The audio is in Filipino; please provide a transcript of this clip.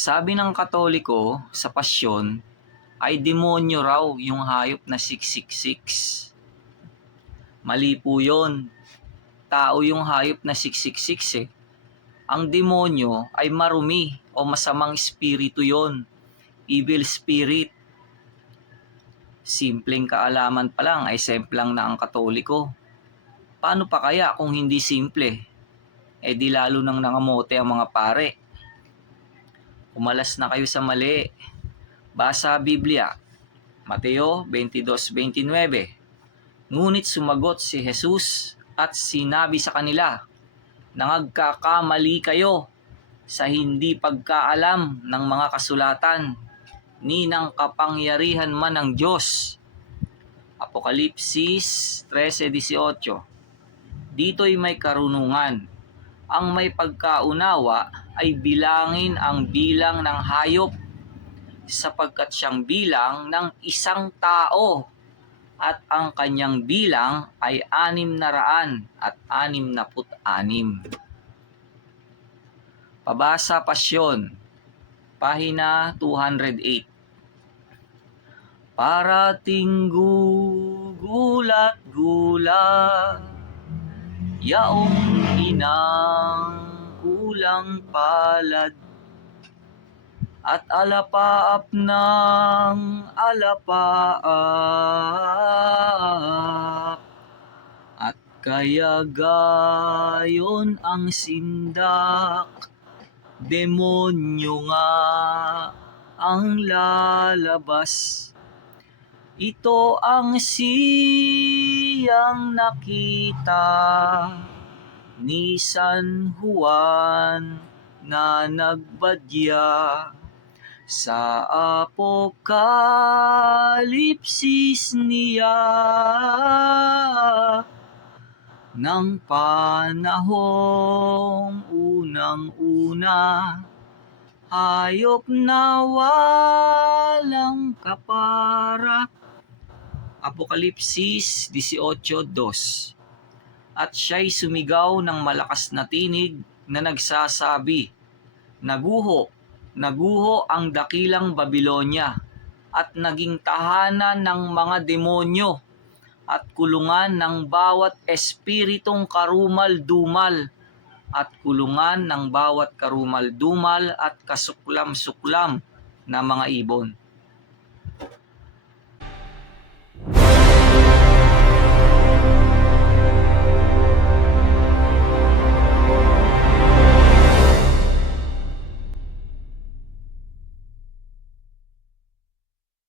Sabi ng Katoliko sa pasyon ay demonyo raw yung hayop na 666. Mali po yun. Tao yung hayop na 666 eh. Ang demonyo ay marumi o masamang espiritu yon. Evil spirit. Simpleng kaalaman pa lang ay semplang na ang Katoliko. Paano pa kaya kung hindi simple? Eh di lalo nang nangamote ang mga pare. Umalas na kayo sa mali. Basa Biblia, Mateo 22:29. Ngunit sumagot si Jesus at sinabi sa kanila, Nangagkakamali kayo sa hindi pagkaalam ng mga kasulatan ni ng kapangyarihan man ng Diyos. Apokalipsis 13:18. Dito'y may karunungan. Ang may pagkaunawa ay bilangin ang bilang ng hayop sapagkat siyang bilang ng isang tao at ang kanyang bilang ay anim na raan at anim na put anim. Pabasa Pasyon, pahina 208. Parating gugulat-gulat, yaong inang kulang palad. At alapaap ng alapaap. At kaya gayon ang sindak. Demonyo nga ang lalabas. Ito ang siyang nakita ni San Juan na nagbadya sa apokalipsis niya. Ng panahong unang-una hayop na walang kapara. Apokalipsis 18.2 At siya'y sumigaw ng malakas na tinig na nagsasabi, Naguho, naguho ang dakilang Babilonya at naging tahanan ng mga demonyo at kulungan ng bawat espiritong karumal-dumal at kulungan ng bawat karumal-dumal at kasuklam-suklam na mga ibon.